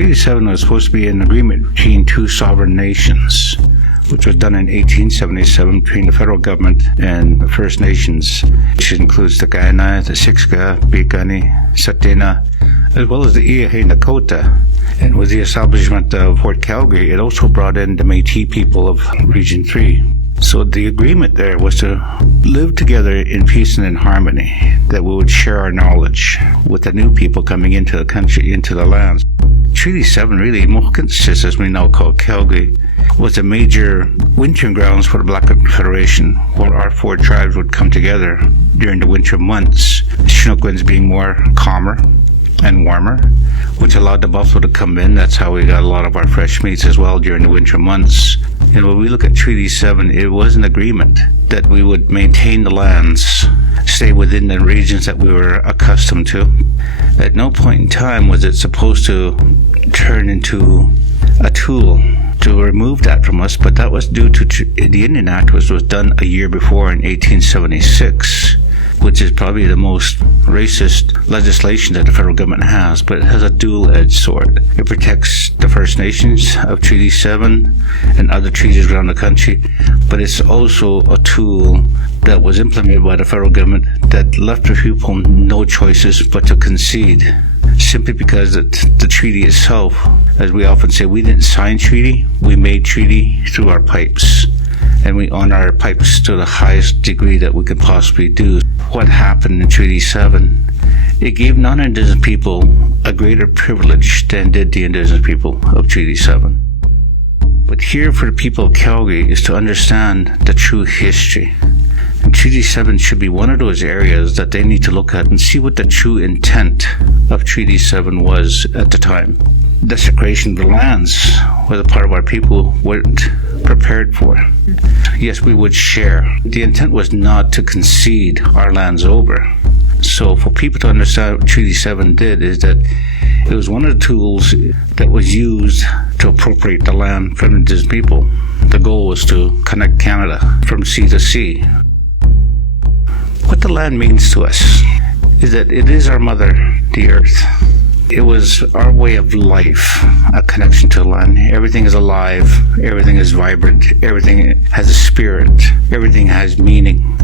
Treaty 7 was supposed to be an agreement between two sovereign nations, which was done in 1877 between the federal government and the First Nations, which includes the Kainai, the Siksika, Piikani, Tsuut'ina, as well as the I'ehei Nakota. And with the establishment of Fort Calgary, it also brought in the Métis people of Region 3. So the agreement there was to live together in peace and in harmony, that we would share our knowledge with the new people coming into the country, into the lands. Treaty 7, really, Mohkinstsis, as we now call Calgary, was a major wintering grounds for the Blackfoot Federation, where our four tribes would come together during the winter months, Chinookwians being more calmer and warmer, which allowed the buffalo to come in. That's how we got a lot of our fresh meats as well during the winter months. And when we look at Treaty 7, it was an agreement that we would maintain the lands, stay within the regions that we were accustomed to. At no point in time was it supposed to turn into a tool to remove that from us, but that was due to the Indian Act, which was done a year before in 1876, which is probably the most racist legislation that the federal government has, but it has a dual-edged sword. It protects the First Nations of Treaty 7 and other treaties around the country, but it's also a tool that was implemented by the federal government that left the people no choices but to concede, simply because the treaty itself, as we often say, we didn't sign treaty, we made treaty through our pipes. And we honor our pipes to the highest degree that we could possibly do. What happened in Treaty 7? It gave non-Indigenous people a greater privilege than did the Indigenous people of Treaty 7. But here for the people of Calgary is to understand the true history. And Treaty 7 should be one of those areas that they need to look at and see what the true intent of Treaty 7 was at the time. Desecration of the lands was a part of our people weren't prepared for. Yes, we would share. The intent was not to concede our lands over. So for people to understand what Treaty 7 did is that it was one of the tools that was used to appropriate the land from Indigenous people. The goal was to connect Canada from sea to sea. What the land means to us is that it is our mother, the earth. It was our way of life, a connection to the land. Everything is alive, everything is vibrant, everything has a spirit, everything has meaning.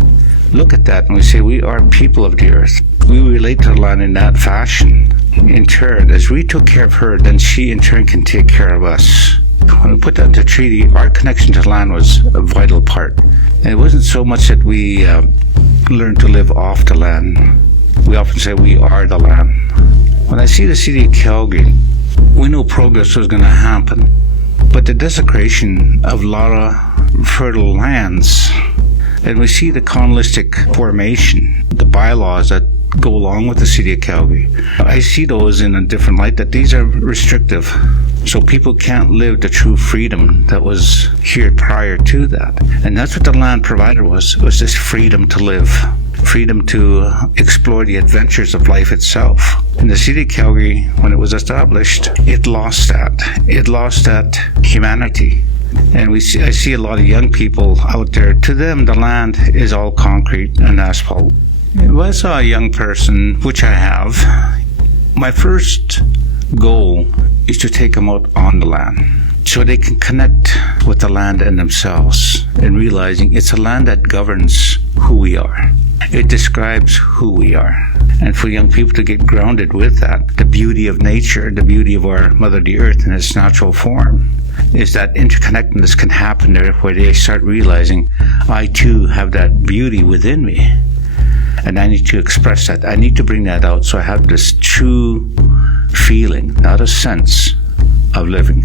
Look at that and we say we are people of the earth. We relate to the land in that fashion. In turn, as we took care of her, then she in turn can take care of us. When we put that into treaty, our connection to the land was a vital part. And it wasn't so much that we learned to live off the land. We often say we are the land. When I see the city of Calgary, we know progress was going to happen. But the desecration of a lot of fertile lands, and we see the colonialistic formation, the bylaws that go along with the city of Calgary, I see those in a different light, that these are restrictive. So people can't live the true freedom that was here prior to that. And that's what the land provided was this freedom to live. Freedom to explore the adventures of life itself. In the city of Calgary, when it was established, it lost that. It lost that humanity. And I see a lot of young people out there. To them, the land is all concrete and asphalt. When I saw a young person, which I have, my first goal is to take them out on the land, so they can connect with the land and themselves, and realizing it's a land that governs who we are. It describes who we are. And for young people to get grounded with that, the beauty of nature, the beauty of our Mother the Earth in its natural form, is that interconnectedness can happen there, where they start realizing, I too have that beauty within me. And I need to express that. I need to bring that out so I have this true feeling, not a sense of living.